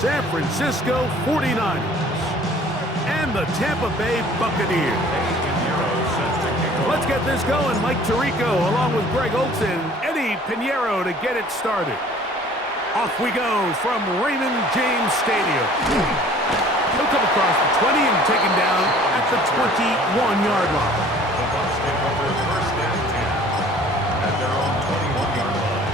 San Francisco 49ers and the Tampa Bay Buccaneers. Let's get this going. Mike Tirico along with Greg Olsen, Eddie Pinheiro to get it started. Off we go from Raymond James Stadium. He'll come across the 20 and taken down at the 21-yard line. The Bucs take over first and 10 at their own 21-yard line.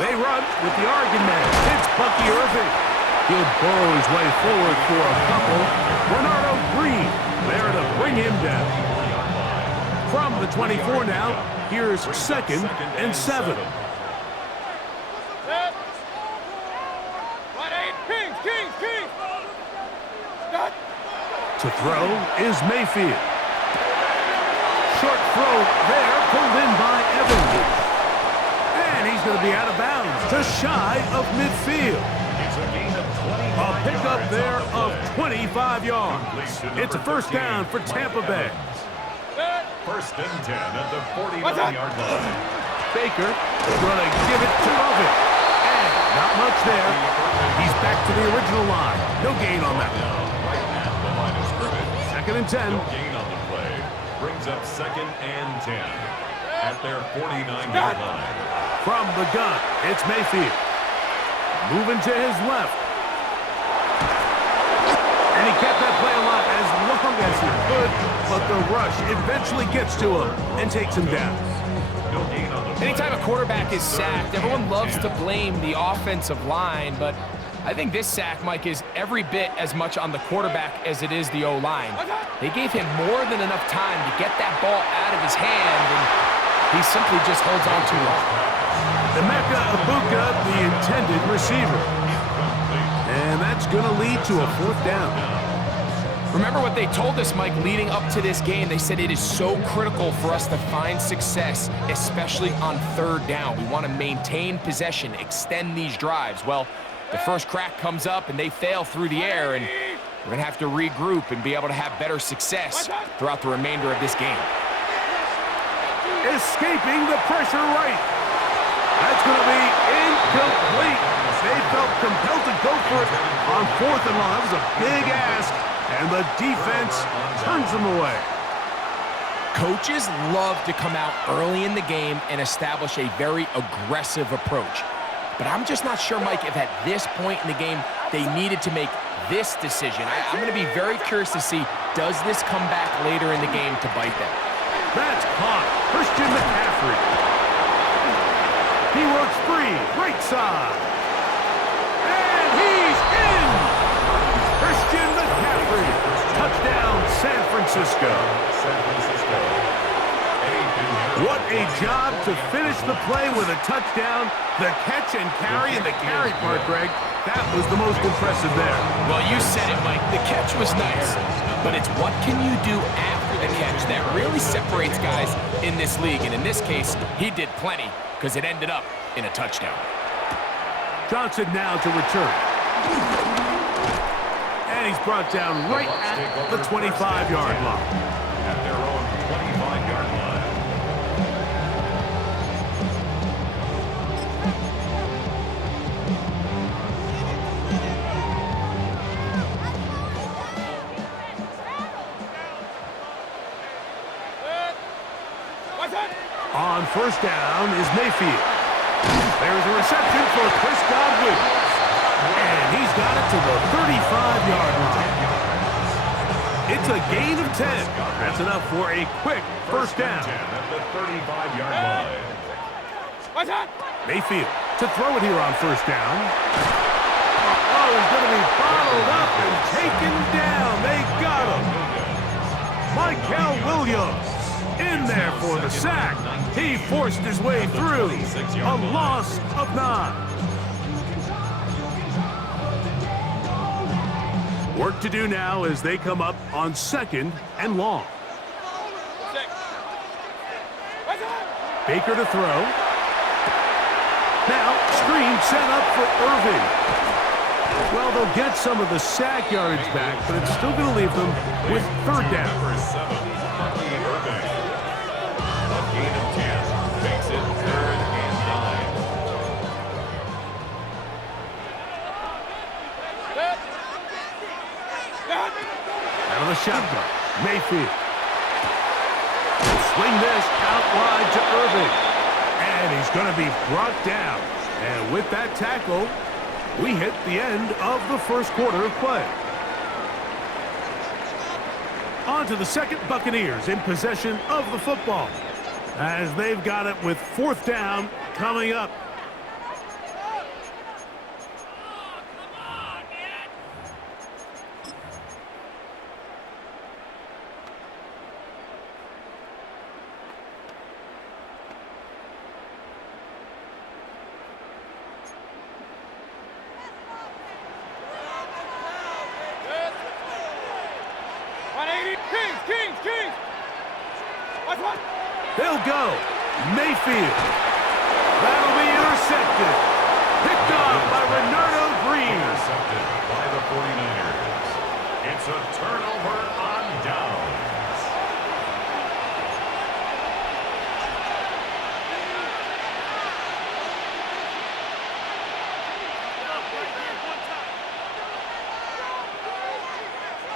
They run with the Oregon man. It's Bucky Irving. He'll burrow his way forward for a couple. Bernardo Green there to bring him down. From the 24 now, here's 2nd and 7. To throw is Mayfield. Short throw there, pulled in by Evans. And he's going to be out of bounds, just shy of midfield. A pickup there of 25 yards. It's a first down for Tampa Bay. First and 10 at the 49-yard line. Baker going to give it to Irving. And not much there. He's back to the original line. No gain on that one. Right at the line of scrimmage. 2nd and 10. No gain on the play. Brings up 2nd and 10 at their 49-yard line. From the gun, it's Mayfield. Moving to his left. And he kept that play alive as long as he could, but the rush eventually gets to him and takes him down. No gain on the play. Anytime a quarterback is sacked, everyone loves to blame the offensive line, but I think this sack, Mike, is every bit as much on the quarterback as it is the O-line. They gave him more than enough time to get that ball out of his hand, and he simply just holds on too long. Emeka Egbuka, the intended receiver. And that's going to lead to a 4th down. Remember what they told us, Mike, leading up to this game. They said it is so critical for us to find success, especially on 3rd down. We want to maintain possession, extend these drives. Well, the first crack comes up and they fail through the air, and we're going to have to regroup and be able to have better success throughout the remainder of this game. Escaping the pressure right. That's going to be incomplete. They felt compelled to go for it on 4th and long. That was a big ask, and the defense turns them away. Coaches love to come out early in the game and establish a very aggressive approach. But I'm just not sure, Mike, if at this point in the game they needed to make this decision. I'm going to be very curious to see, does this come back later in the game to bite them? That's caught. Christian McCaffrey. He works free. Right side. And he's in. Christian McCaffrey. Touchdown, San Francisco. What a job to finish the play with a touchdown. The catch and carry, and the carry part, Greg, that was the most impressive there. Well, you said it, Mike. The catch was nice, but it's what can you do after the catch that really separates guys in this league. And in this case, he did plenty because it ended up in a touchdown. Johnson now to return. And he's brought down right at the 25-yard line. At their own 25-yard line. On 1st down is Mayfield. There's a reception for Chris Godwin. And he's got it to the 35-yard line. It's a gain of 10. That's enough for a quick 1st down. At the 35-yard line. Mayfield to throw it here on 1st down. Oh, he's going to be bottled up and taken down. They got him. Mykel Williams in there for the sack. He forced his way through. A loss of 9. Work to do now as they come up on 2nd and long. Baker to throw. Now, screen set up for Irving. Well, they'll get some of the sack yardage back, but it's still going to leave them with third down. Number 7, Bucky Irving. A gain of 10 makes it 3rd and 9. Out of the shotgun, Mayfield. Swing this out wide to Irving. And he's going to be brought down. And with that tackle, we hit the end of the first quarter of play. On to the second, Buccaneers in possession of the football, as they've got it with fourth down coming up. They'll go. Mayfield. That'll be intercepted. Picked off by Renardo Green. Intercepted by the 49ers. It's a turnover on downs.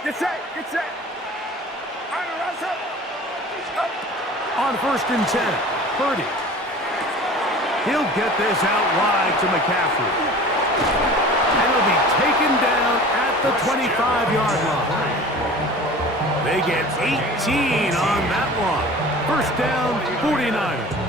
Get set. Get set. On 1st and 10, Purdy. He'll get this out wide to McCaffrey. And he'll be taken down at the 25-yard line. They get 18 on that one. First down, 49ers.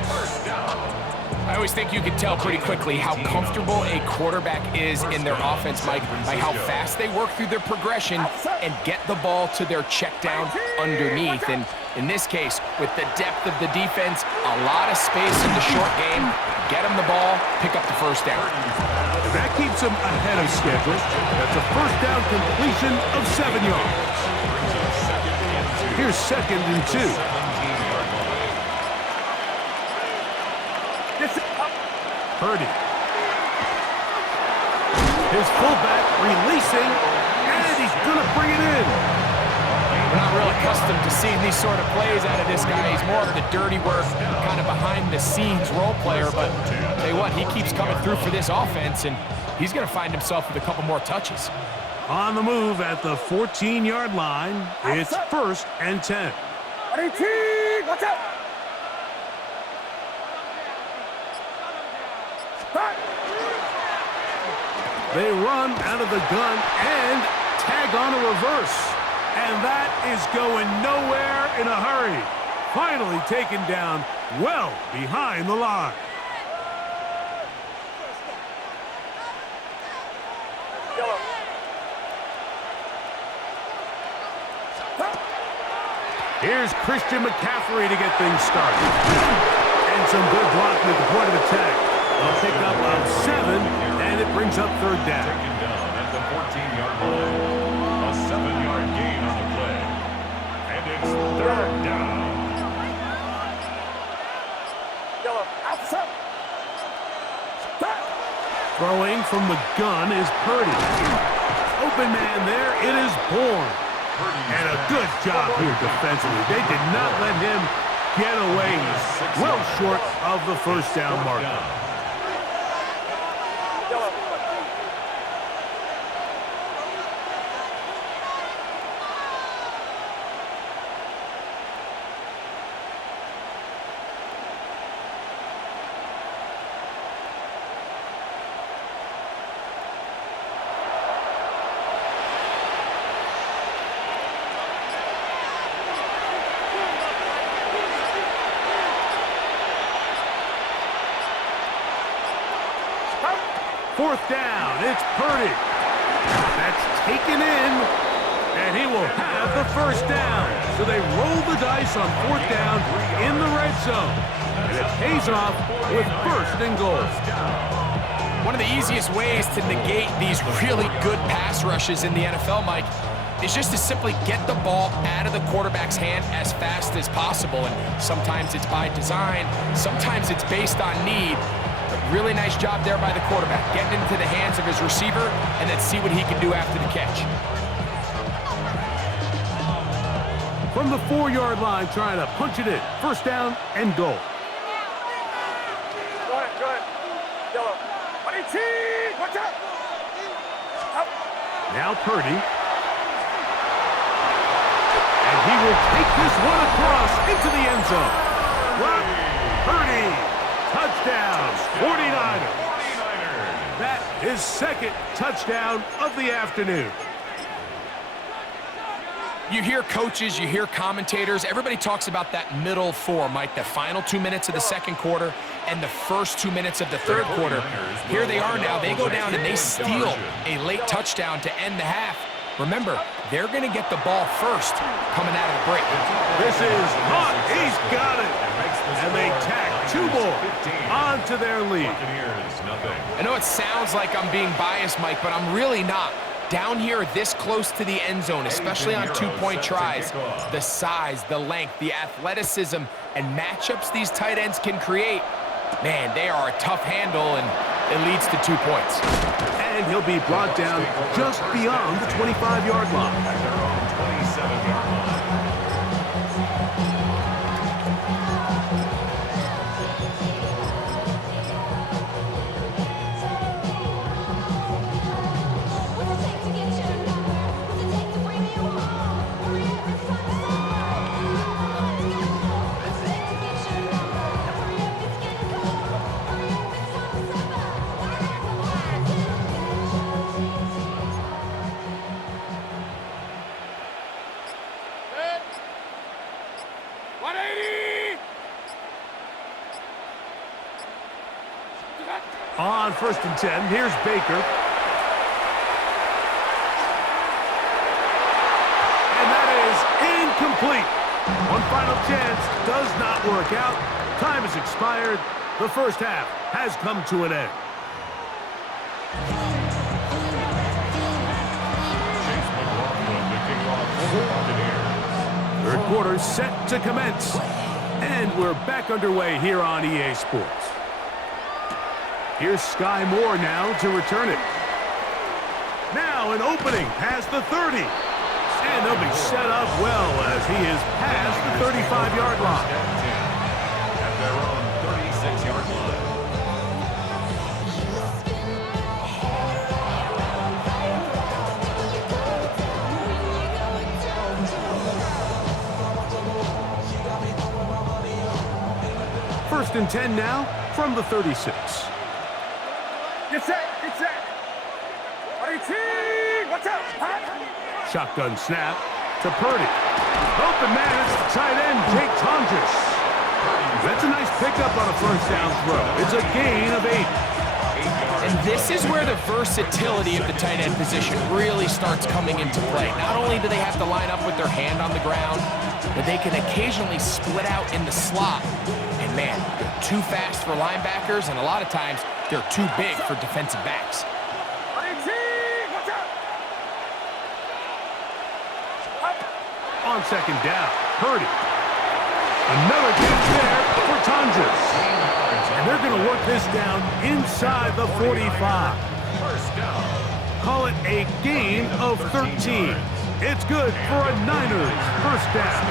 I always think you can tell pretty quickly how comfortable a quarterback is in their offense, Mike, by how fast they work through their progression and get the ball to their check down underneath. And in this case, with the depth of the defense, a lot of space in the short game, get them the ball, pick up the first down. And that keeps them ahead of schedule. That's a first down completion of 7 yards. Here's 2nd and 2. Purdy. His fullback releasing, and he's going to bring it in. We're not real accustomed to seeing these sort of plays out of this guy. He's more of the dirty work, kind of behind-the-scenes role player, but I'll tell you what, he keeps coming through for this offense, and he's going to find himself with a couple more touches. On the move at the 14-yard line, it's 1st and 10. Watch out! They run out of the gun and tag on a reverse. And that is going nowhere in a hurry. Finally taken down well behind the line. Here's Christian McCaffrey to get things started. And some good blocking at the point of attack. A pickup of 7, and it brings up third down. Taken down at the 14-yard line. A 7-yard gain on the play. And it's third down. Throwing from the gun is Purdy. Open man there, it is Bourne. And a good job here defensively. They did not let him get away. He's well short of the first down marker. Fourth down, it's Purdy. That's taken in, and he will have the first down. So they roll the dice on fourth down in the red zone. And it pays off with 1st and goal. One of the easiest ways to negate these really good pass rushes in the NFL, Mike, is just to simply get the ball out of the quarterback's hand as fast as possible. And sometimes it's by design, sometimes it's based on need. Really nice job there by the quarterback, getting into the hands of his receiver, and then see what he can do after the catch. From the 4-yard line, trying to punch it in. First down and goal. Go ahead. Yellow. Watch out. Now Purdy. And he will take this one across into the end zone. Brock Purdy. Touchdown. 49ers. That is second touchdown of the afternoon. You hear coaches, you hear commentators, everybody talks about that middle four, Mike, the final 2 minutes of the second quarter and the first 2 minutes of the third quarter. Here they are now. They go down and they steal a late touchdown to end the half. Remember, they're going to get the ball first coming out of the break. This is hot. He's got it. And they tack 2 more onto their lead. I know it sounds like I'm being biased, Mike, but I'm really not. Down here this close to the end zone, especially on 2-point tries, the size, the length, the athleticism, and matchups these tight ends can create, man, they are a tough handle, and it leads to 2 points. And he'll be brought down just beyond the 25-yard line. At their own 27-yard line. On 1st and 10, here's Baker. And that is incomplete. One final chance does not work out. Time has expired. The first half has come to an end. Chase McLaughlin to kick off for the Buccaneers. Third quarter set to commence. And we're back underway here on EA Sports. Here's Sky Moore now to return it. Now an opening past the 30. And they'll be set up well as he is past the 35-yard line. At their own 36-yard line. First and 10 now from the 36. Get set. Watch out. Shotgun snap to Purdy. Open man, it's the tight end, Jake Tonjes. That's a nice pickup on a first down throw. It's a gain of 8. And this is where the versatility of the tight end position really starts coming into play. Not only do they have to line up with their hand on the ground, but they can occasionally split out in the slot. And man, they're too fast for linebackers, and a lot of times they're too big for defensive backs. On second down, Purdy. Another catch there for Tonjes. And they're going to work this down inside the 45. First down. Call it a gain of 13. It's good for a Niners first down.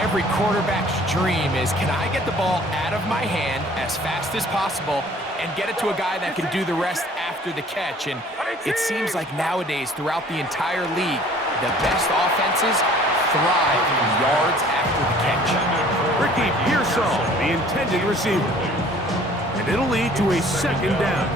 Every quarterback's dream is, can I get the ball out of my hand as fast as possible and get it to a guy that can do the rest after the catch? And it seems like nowadays, throughout the entire league, the best offenses thrive in yards after the catch. Ricky Pearsall, the intended receiver. And it'll lead to a second down.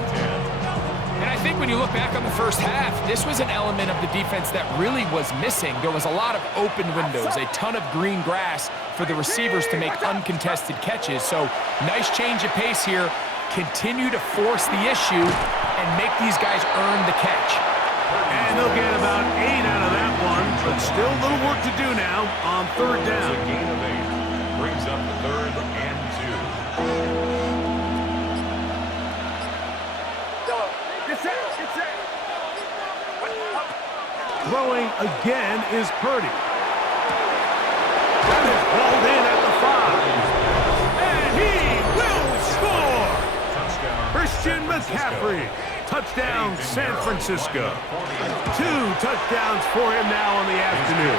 And I think when you look back on the first half, this was an element of the defense that really was missing. There was a lot of open windows, a ton of green grass for the receivers to make uncontested catches. So nice change of pace here. Continue to force the issue and make these guys earn the catch. And they'll get about 8 out of that one, but still a little work to do now on third down. A gain of 8. Brings up 3rd and 2. Throwing again is Purdy. That is balled in at the 5. And he will score! Christian McCaffrey. Touchdown, San Francisco. 2 touchdowns for him now on the afternoon.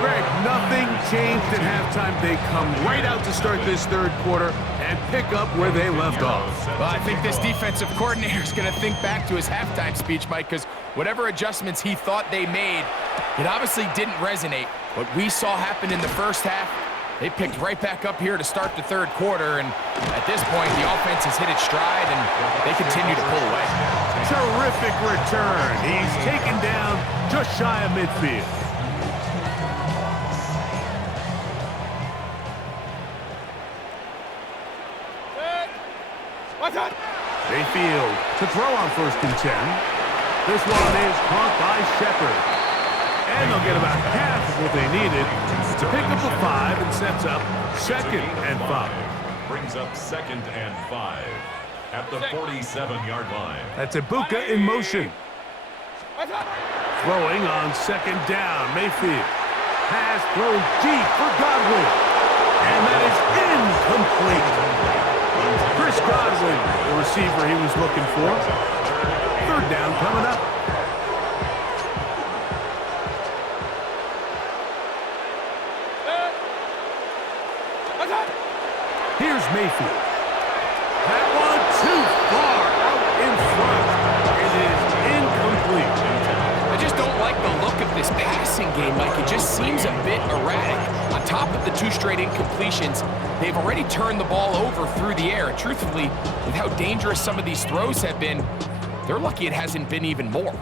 Greg, nothing changed at halftime. They come right out to start this third quarter and pick up where they left off. Well, I think this defensive coordinator is going to think back to his halftime speech, Mike, because whatever adjustments he thought they made, it obviously didn't resonate. What we saw happen in the first half, they picked right back up here to start the third quarter, and at this point, the offense has hit its stride, and they continue to pull away. Terrific return. He's taken down just shy of midfield. Mayfield to throw on 1st and 10. This one is caught by Shepard. And they'll get about half of what they needed to pick up a 5 and sets up 2nd and 5. Brings up 2nd and 5 at the 47-yard line. That's Ibuka in motion. Throwing on 2nd down. Mayfield. Pass thrown deep for Godwin. And that is incomplete. Chris Godwin, the receiver he was looking for. 3rd down coming up. Here's Mayfield. That one too far out in front. It is incomplete. I just don't like the look of this passing game, Mike. It just seems a bit erratic. On top of the 2 straight incompletions, they've already turned the ball over through the air. And truthfully, with how dangerous some of these throws have been, they're lucky it hasn't been even more.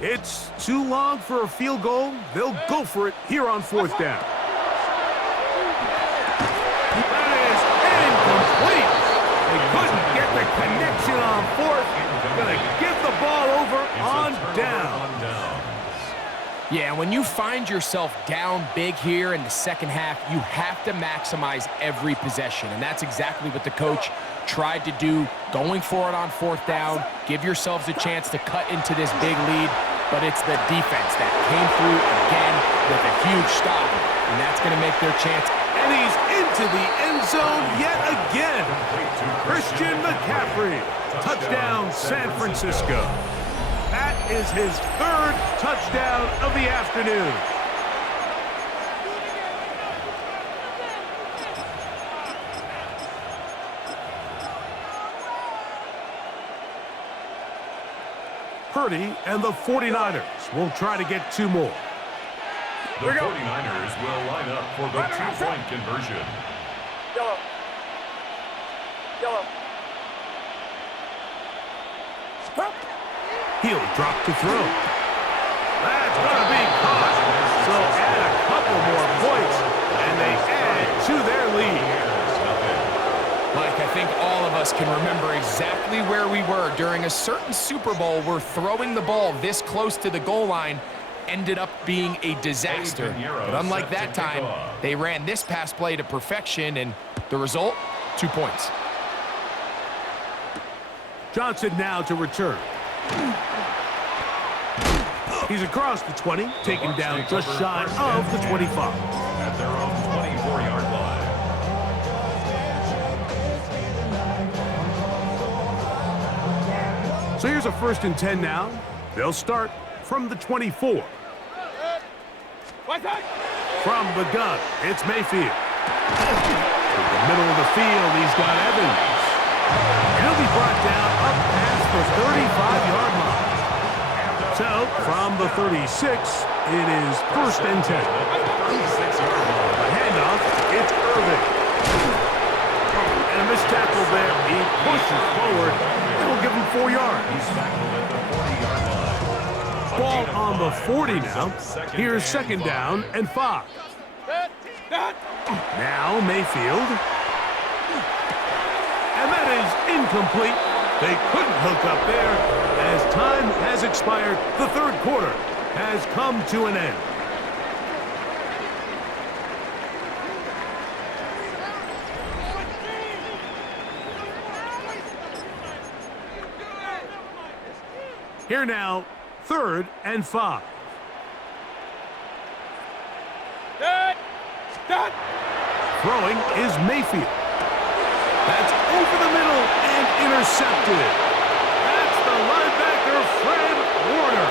It's too long for a field goal. They'll go for it here on 4th down. That is incomplete. They couldn't get the connection on 4th. Gonna give the ball over on down. Yeah, when you find yourself down big here in the second half, you have to maximize every possession, and that's exactly what the coach tried to do, going for it on 4th down. Give yourselves a chance to cut into this big lead, but it's the defense that came through again with a huge stop, and that's going to make their chance. And he's into the end zone yet again. Christian McCaffrey, touchdown San Francisco. That is his 3rd touchdown of the afternoon. Purdy and the 49ers will try to get 2 more. The 49ers will line up for the 2-point conversion. Yellow. He'll drop to throw. That's going to be caught. So add a couple more points, and they add to their lead. Mike, I think all of us can remember exactly where we were during a certain Super Bowl where throwing the ball this close to the goal line ended up being a disaster. But unlike that time, they ran this pass play to perfection, and the result, 2 points. Johnson now to return. He's across the 20, taken down just shy of the 25. At their own 24-yard line. So here's a 1st and 10 now. They'll start from the 24. From the gun, it's Mayfield. In the middle of the field, he's got Evans. He'll be brought down up past the 35-yard line. So, from the 36, it is 1st and 10. The handoff, it's Irvin. And a missed tackle there. He pushes forward. It will give him 4 yards. Ball on the 40 now. Here's 2nd down and 5. Now Mayfield. And that is incomplete. They couldn't hook up there. As time has expired, the 3rd quarter has come to an end. Here now, 3rd and 5. Throwing is Mayfield. That's over the middle and intercepted. That's the linebacker, Fred Warner.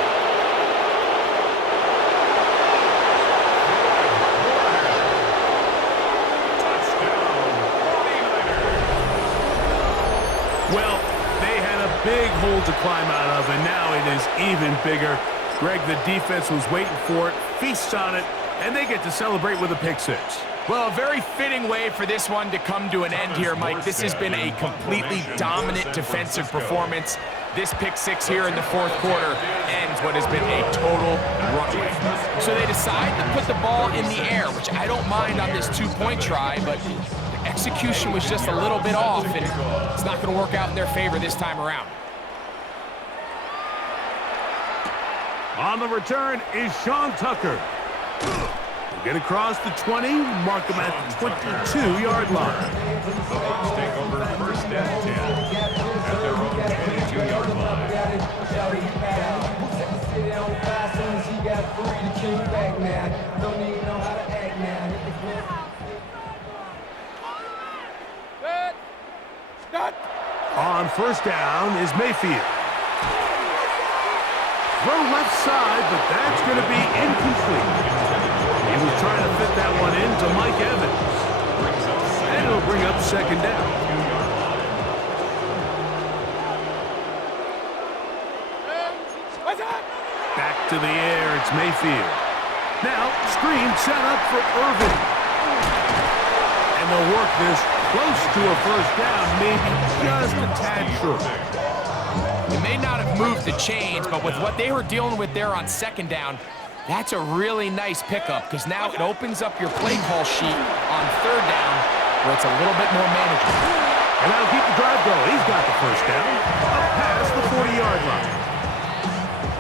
Well, they had a big hole to climb out of, and now it is even bigger. Greg, the defense was waiting for it, feasts on it, and they get to celebrate with a pick six. Well, a very fitting way for this one to come to an end here, Mike. This has been a completely dominant defensive performance. This pick six here in the fourth quarter ends what has been a total runaway. So they decide to put the ball in the air, which I don't mind on this two-point try, but the execution was just a little bit off, and it's not going to work out in their favor this time around. On the return is Sean Tucker. He'll get across the 20, mark him at the 22-yard line. The Bucs take over first and 10 at their own 22-yard line. On first down is Mayfield. Throw left side, but that's going to be incomplete. He was trying to fit that one into Mike Evans. And it'll bring up second down. Back to the air, it's Mayfield. Now, screen set up for Irvin. And they'll work this close to a first down, maybe just a tad short. They may not have moved the chains, but with what they were dealing with there on second down, that's a really nice pickup because now it opens up your play call sheet on third down where it's a little bit more manageable. And that'll keep the drive going. He's got the first down up past the 40-yard line.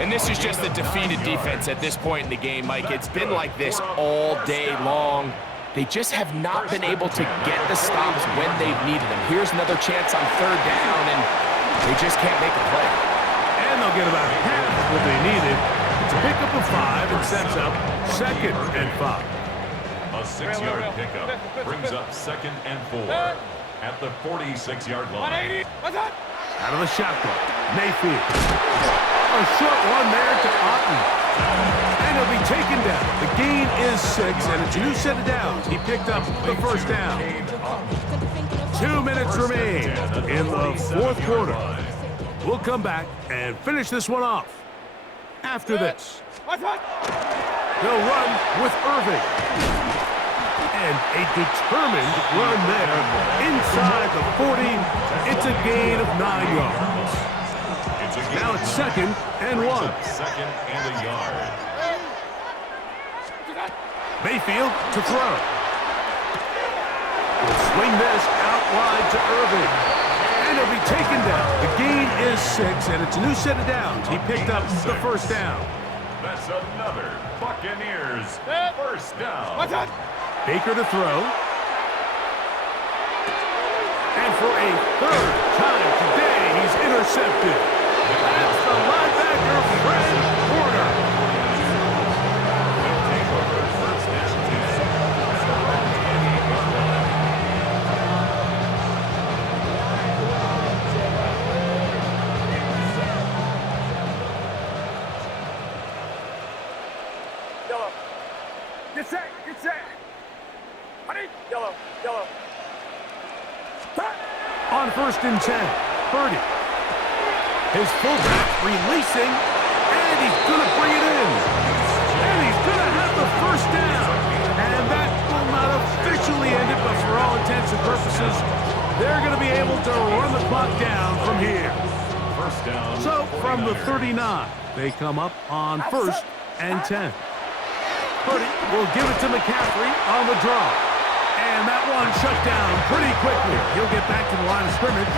And this is just a defeated defense at this point in the game, Mike. It's been like this all day long. They just have not been able to get the stops when they've needed them. Here's another chance on third down, and they just can't make a play. And they'll get about half of what they needed. It's a pickup of 5 and sets up second and 5. A 6-yard pickup brings up second and 4 at the 46-yard line. Out of the shotgun, Mayfield. A short one there to Otten. And he'll be taken down. The gain is 6, and it's a new set of downs. He picked up the first down. 2 minutes remain in the fourth quarter. We'll come back and finish this one off after this. They'll run with Irving. And a determined run there inside the 40. It's a gain of 9 yards. Now it's second and 1. Second and a yard. Mayfield to throw. He'll swing this out wide to Irving. And he'll be taken down. The gain is 6, and it's a new set of downs. He picked up the first down. That's another Buccaneers first down. Baker to throw. And for a third time today, he's intercepted. That's the linebacker, Fred Warner. They'll take over first and 10 at the 28-yard line. Yellow. Get set. Get set. Honey. Yellow. Yellow. On first and 10, Purdy. His fullback releasing, and he's going to bring it in. And he's going to have the first down. And that will not officially end it, but for all intents and purposes, they're going to be able to run the clock down from here. First down. So from the 39, they come up on first and 10. Purdy will give it to McCaffrey on the draw. And that one shut down pretty quickly. He'll get back to the line of scrimmage.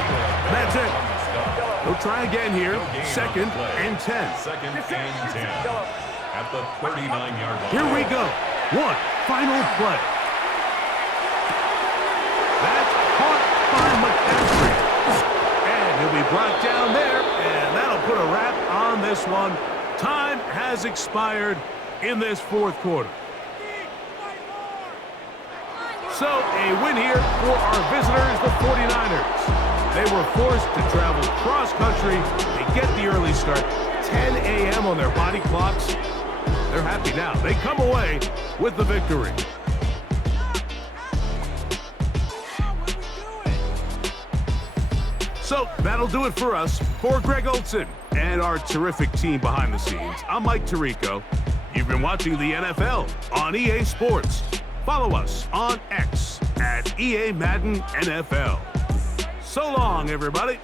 That's it. He'll try again here. Second and 10. Second and 10 at the 39-yard line. Here we go. One final play. That's caught by McCaffrey. And he'll be brought down there, and that'll put a wrap on this one. Time has expired in this fourth quarter. So, a win here for our visitors, the 49ers. They were forced to travel cross-country. They get the early start, 10 a.m. on their body clocks. They're happy now. They come away with the victory. So, that'll do it for us. For Greg Olsen and our terrific team behind the scenes, I'm Mike Tirico. You've been watching the NFL on EA Sports. Follow us on X at EA Madden NFL. So long, everybody.